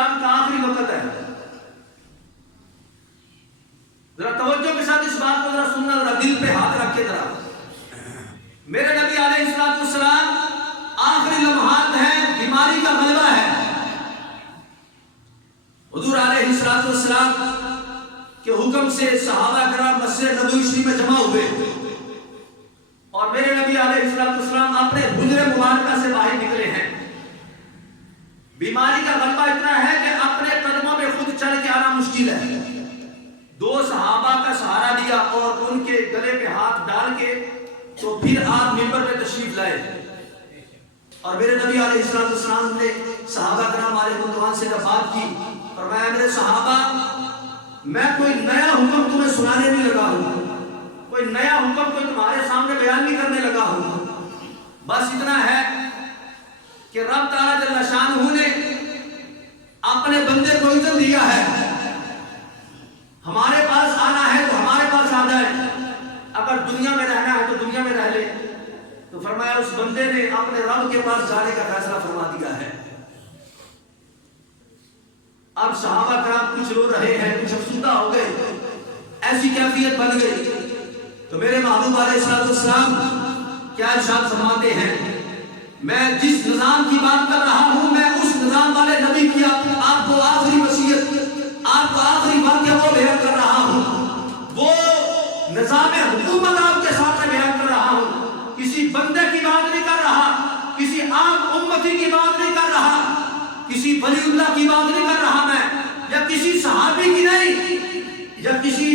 السلام کا آخری وقت ہے. ذرا توجہ کے ساتھ اس بات کو ذرا سننا، ذرا دل پہ ہاتھ رکھ کے ذرا. میرے نبی علیہ السلام آخری لمحات ہیں، بیماری کا غلبہ ہے. حضور علیہ السلام کے حکم سے صحابہ کرام مسجد نبوی شریف میں جمع ہوئے اور میرے نبی علیہ السلام اپنے حجرے مبارکہ سے باہر نکلے ہیں. بیماری کا غلبہ اتنا ہے کہ اپنے قدموں میں خود چل کے آنا مشکل ہے. 2 صحابہ کا سہارا لیا اور ان کے گلے پہ ہاتھ ڈال کے تو پھر آپ منبر پہ تشریف لائے. اور میرے نبی علیہ السلام نے صحابہ کرام علیہ رضوان سے جب بات کی، فرمایا میرے صحابہ، میں کوئی نیا حکم تمہیں سنانے نہیں لگا ہوں، کوئی نیا حکم کوئی تمہارے سامنے بیان نہیں کرنے لگا ہوں. بس اتنا ہے کہ رب تعالیٰ جل شانہ نے اپنے بندے کو اذن دیا ہے، ہمارے پاس آنا ہے تو ہمارے پاس آ جائے، اگر دنیا میں رہنا ہے تو دنیا میں رہ لے. تو فرمایا اس بندے نے اپنے رب کے پاس جانے کا فیصلہ فرما دیا ہے. اب صحابہ کرام کچھ رو رہے ہیں، کچھ افسردہ ہو گئے، ایسی کیفیت بن گئی. تو میرے محبوب علیہ السلام کیا ارشاد فرماتے ہیں، میں جس نظام کی بات کر رہا ہوں میں اس نظام والے نبی کی آپ کو آخری وصیت، آپ کو آخری واقعہ وہ بیان کر رہا ہوں، وہ نظام حکومت آپ کے سامنے بیان کر رہا ہوں. کسی بندے کی بات نہیں کر رہا، کسی عام امتی کی بات نہیں کر رہا، کسی ولی اللہ کی بات نہیں کر رہا میں، یا کسی صحابی کی نہیں، یا کسی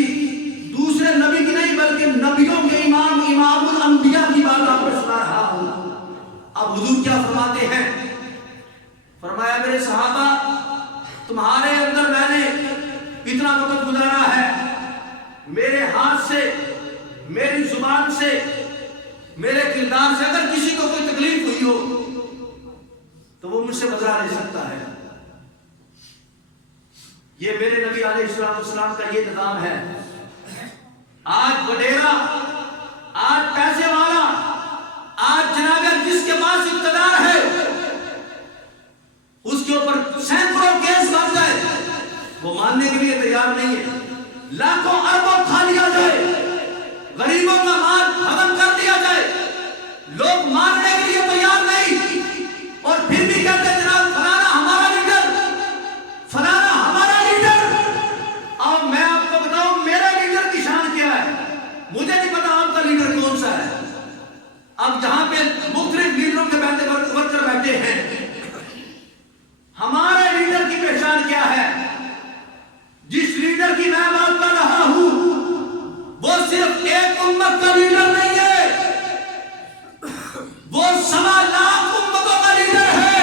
دوسرے نبی کی نہیں، بلکہ نبیوں کے امام الانبیاء کی بات آپ کو سنا رہا ہوں. اب حضور کیا فرماتے ہیں، فرمایا میرے صحابہ، تمہارے اندر میں نے اتنا وقت گزارا ہے، میرے ہاتھ سے، میری زبان سے، میرے کردار سے اگر کسی کو کوئی تکلیف ہوئی ہو تو وہ مجھ سے بدلا لے سکتا ہے. یہ میرے نبی علیہ السلام کا یہ نظام ہے. آج وڈیرا، آج پیسے والا، آج جناب جس کے پاس اقتدار ہے اس کے اوپر سینکڑوں کیس بن جائے، وہ ماننے کے لیے تیار نہیں ہے. لاکھوں اربوں کھا لیا جائے، غریبوں کا مال ختم کر دیا جائے، لوگ ماننے کے لیے تیار نہیں، اور پھر بھی کہتے ہیں جناب فلانا ہمارا لیڈر، فلانا ہمارا لیڈر. اور میں آپ کو بتاؤں میرے لیڈر کی شان کیا ہے، مجھے نہیں پتا آپ کا لیڈر کون سا ہے. اب جہاں پہ مختلف لیڈروں کے ورکر بیٹھے ہیں، ہمارے لیڈر کی پہچان کیا ہے؟ جس لیڈر کی میں بات کر رہا ہوں وہ صرف ایک امت کا لیڈر نہیں ہے، وہ 1.25 امتوں کا لیڈر ہے،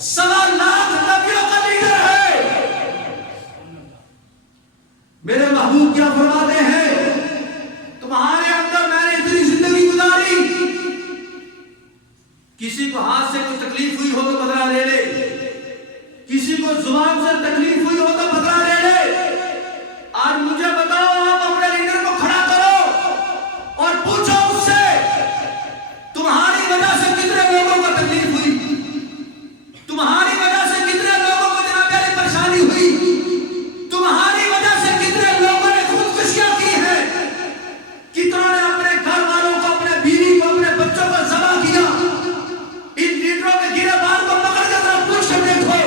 1.25 نبیوں کا لیڈر ہے. میرے محبوب کیا فرماتے ہیں، تمہارے اندر میں نے اتنی زندگی گزاری، کسی کو ہاتھ سے کوئی تکلیف ہوئی ہو تو بدلا لے لے، کسی کو زبان سے تکلیف ہوئی ہو تو بدلا لے لے. آج مجھے بتاؤ، آپ اپنے لیڈر کو کھڑا کرو اور پوچھو اس سے تمہاری وجہ سے کتنے لوگوں کو تکلیف ہوئی، تمہاری وجہ سے کتنے لوگوں کو جناب علی پریشانی ہوئی، تمہاری وجہ سے کتنے لوگوں نے خودکشیاں کی ہیں، کتنوں نے اپنے گھر والوں کو، اپنے بیوی کو، اپنے بچوں کو ذبح کیا. ان لیڈروں کے گرفتار کو پکڑ کے ذرا پوچھ کر دیکھو.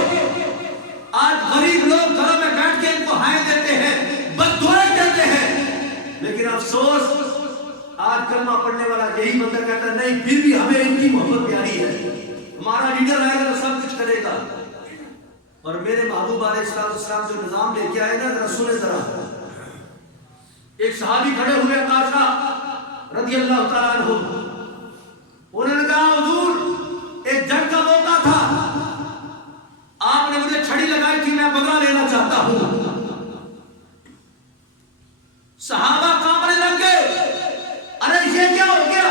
آج غریب لوگ گھروں میں بیٹھ کے ان کو ہائے دیتے ہیں، بد دعائیں دیتے ہیں، لیکن افسوس آج کلمہ پڑھنے والا یہی بندہ کہتا ہے نہیں پھر بھی ہمیں ان کی محبت پیاری ہے، ہمارا لیڈر آئے گا تو سب کچھ کرے گا. اور میرے محبوب علیہ السلام جو نظام لے کے آئے نا، ذرا سنیں ذرا. ایک صحابی کھڑے ہوئے عکاشہ رضی اللہ تعالیٰ عنہ، انہوں نے کہا حضور ایک جنگ کا موقع تھا، آپ نے مجھے چھڑی لگائی تھی، میں بدلہ لینا چاہتا ہوں. صحابہ کانپنے لگ گئے، ارے یہ کیا ہو گیا؟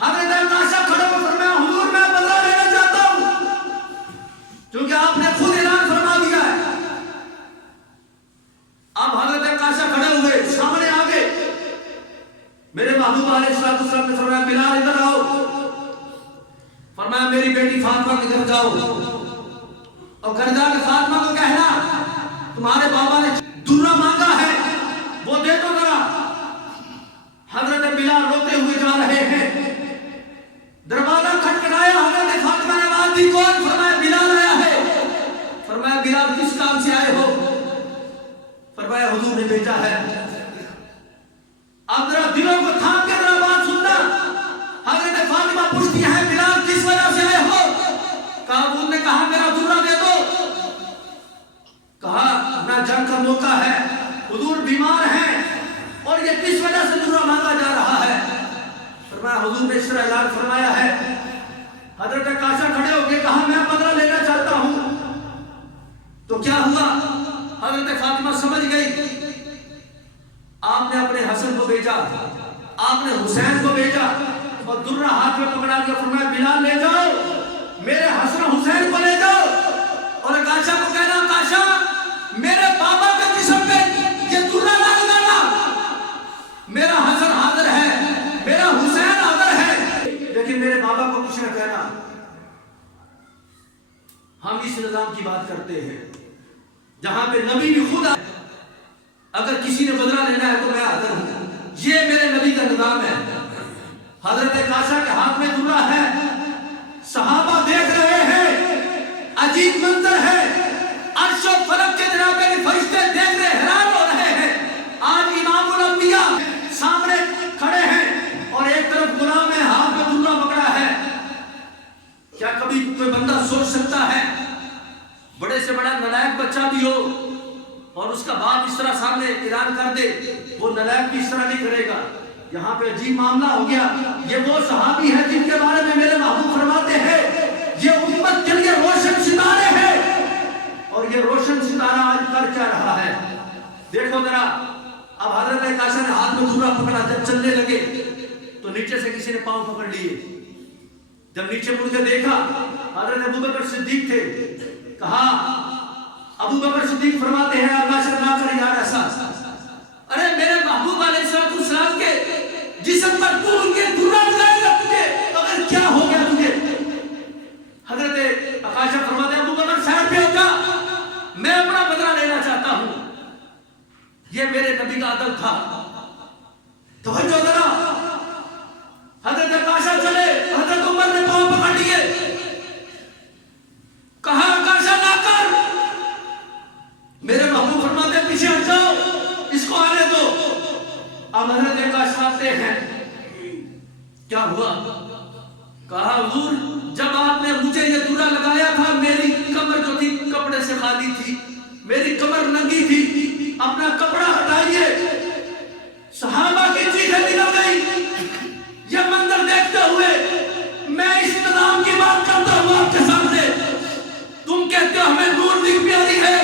حضرت عکاشہ کھڑے ہو فرمایا حضور میں بدلہ لینا چاہتا ہوں، کیونکہ آپ نے خود اعلان فرما دیا ہے. اب حضرت عکاشہ کھڑے ہوئے، سامنے آ گئے. میرے محبوب علیہ السلام نے فرمایا بلال ادھر آؤ. فرمایا میری بیٹی فاطمہ کی طرف جاؤ. اور گھر جا کے فاطمہ کو کہنا تمہارے بابا نے درہ مانگا ہے وہ دے دو ذرا۔ حضرت بلال روتے ہوئے جا رہے ہیں، دروازہ کھٹکھٹایا، حضرت فاطمہ نے آواز دی کون؟ فرمایا بلال آیا ہے۔ فرمایا بلال کس کام سے آئے ہو؟ فرمایا حضور نے بھیجا ہے۔ اب ذرا دلوں کو تھام کے ذرا بات سننا۔ حضرت فاطمہ پوچھتی ہے بلال کس وجہ سے آئے ہو؟ کہا حضور نے کہا میرا درہ دے دو۔ کہا نہ جنگ کا موقع ہے، حضور بیمار ہیں اور یہ کس وجہ سے درہ مانگا جا رہا ہے؟ فرمایا حضور نے اس طرح اعلان فرمایا ہے۔ حضرت کاشا کھڑے ہو کے کہا میں بدلہ لینا چاہتا ہوں۔ تو کیا ہوا؟ حضرت فاطمہ سمجھ گئی، آپ نے اپنے حسن کو بھیجا، آپ نے حسین کو بھیجا اور درہ ہاتھ میں پکڑا دیا۔ فرمایا بلال لے جاؤ، میرے حسن حسین کو لے جاؤ، اور کاشا کو کہنا کاشا میرے بابا کے جسم پہ یہ درہ نہ لگانا، میرا حسن حاضر ہے، میرا حسین حاضر ہے، لیکن میرے بابا کو کچھ نہ کہنا۔ ہم اس نظام کی بات کرتے ہیں جہاں پہ نبی بھی خود اگر کسی نے بدلہ لینا ہے تو میں حاضر ہوں، یہ میرے نبی کا نظام ہے۔ حضرت کاشا کے ہاتھ میں درہ ہے، صحابہ دیکھ رہے ہیں، عجیب منظر ہے، عرش و فلک کے جناب کے فرشتے دیکھ رہے حیران ہو رہے ہیں۔ آج امام الانبیاء سامنے کھڑے ہیں اور ایک طرف غلام ہے، ہاتھ میں درہ پکڑا ہے۔ کیا کبھی کوئی بندہ سوچ سکتا ہے بڑے سے بڑا نالائق بچہ بھی ہو اور اس کا باپ اس طرح سامنے اعلان کر دے، وہ نالائق بھی اس طرح نہیں کرے گا؟ یہاں پہ عجیب معاملہ ہو گیا۔ یہ وہ صحابی ہے جن کے بارے میں میرے محبوب فرماتے ہیں یہ امت کے لیے روشن ستارے ہیں، اور یہ روشن ستارہ آج کر کیا رہا ہے؟ دیکھو ذرا، اب حضرت کاشا نے ہاتھ میں درہ پکڑا، جب چلنے لگے تو نیچے سے کسی نے پاؤں پکڑ لیے۔ جب نیچے مڑ کے دیکھا حضرت ابوبکر صدیق تھے، کہا ابوبکر صدیق فرماتے ہیں اللہ سے نہ کر یار ایسا، ارے میرے محبوب علیہ السلام کے جسم پر تو یہ درہ لگائے گا تجھے، اگر کیا ہو گیا تجھے؟ حضرت کاشا فرماتے ہیں ابوبکر سائڈ پہ ہو جا، میں اپنا بدلہ لینا چاہتا ہوں۔ یہ میرے نبی کا عدل تھا۔ توجہ ذرا، حضرت کاشا چلے، حضرت عمر نے پاؤں پکڑ لیے، کہا کاشا نہ کر، میرے محبوب فرماتے ہیں پیچھے ہٹ جاؤ، اس کو آنے دو۔ اب حضرت کاشا آتے ہیں، کیا ہوا؟ کہا حضور جب آپ نے مجھے یہ درہ لگایا تھا میری کمر جو تھی کپڑے سے خالی تھی، میری کمر ننگی تھی، اپنا کپڑا ہٹائیے۔ صحابہ کی چیخیں نکل گئی۔ یہ منظر دیکھتے ہوئے میں اس نظام کی بات کرتا ہوں آپ کے سامنے۔ تم کہتے ہو ہمیں نور دی پیاری ہے،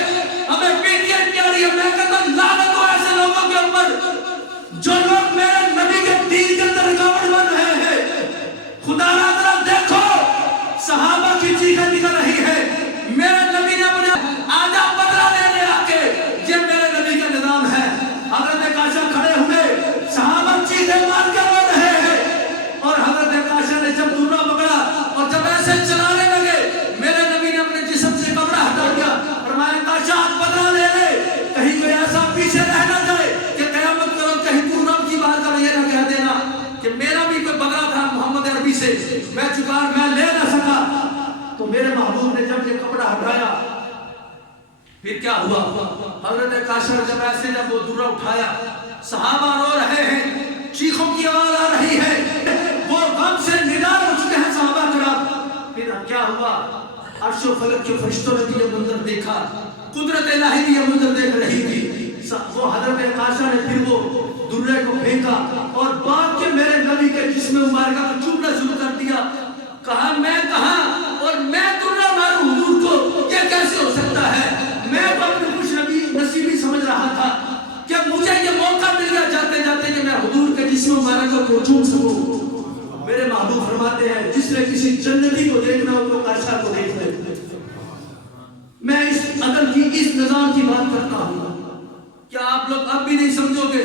ہمیں پی ٹی آئی پیاری ہے، میں کہتا ہوں لعنت ہو ایسے لوگوں کے اوپر جو لوگ میرے نبی کے دین کے اندر رکاوٹ بن رہے ہیں۔ خدا را ذرا دیکھو، صحابہ کی چیخیں نکل رہی ہے، میرے نبی نے اپنے آجا بدلہ لینے آ کے، یہ میرے نبی کا نظام ہے۔ حضرت کاشا کھڑے ہوئے، صحابہ چیخیں مار کے رو رہے ہیں، اور حضرت کاشا نے جب درہ پکڑا اور جب ایسے چلانے لگے، میرے نبی نے اپنے جسم سے کپڑا ہٹا دیا، فرمایا کاشا آج بدلہ لے لے، کہیں کوئی ایسا پیچھے رہ نہ جائے کہ قیامت کرو کہیں تو رب کی بات کا یہ نہ کہہ دینا کہ میرا بھی کوئی بدلہ تھا محمد عربی سے، میں چکا میں لے نہ سکا۔ تو میرے محبوب نے جب یہ کپڑا ہٹایا پھر کیا ہوا؟ حضرت کاشا نے جب ایسے جب وہ درہ اٹھایا، صحابہ رو رہے ہیں، چیخوں کی آواز آ رہی ہے، وہ غم سے نڈال ہو چکے ہیں صحابہ کرام۔ پھر کیا ہوا؟ عرش و فلک کے فرشتوں نے بھی یہ منظر دیکھا، قدرت الہی بھی یہ منظر دیکھ رہی تھی۔ وہ حضرت کاشا نے پھر وہ درے کو پھینکا اور باپ کے میرے نبی کے جسم مبارکہ کو چومنا شروع کر دیا۔ کہا میں کہاں اور میں درہ ماروں حضور کو، یہ کیسے ہو سکتا ہے؟ میں تو اپنے خوش نصیبی سمجھ رہا تھا کہ مجھے یہ موقع مل گیا جاتے جاتے کہ میں حضور کے جسم مبارکہ کو چوم سکوں۔ میرے محبوب فرماتے ہیں جس نے کسی جنتی کو دیکھنا ہو تو کاشا کو دیکھ لے۔ میں اس عدل کی، اس نظام کی بات کرتا ہوں، کیا آپ لوگ اب بھی نہیں سمجھو گے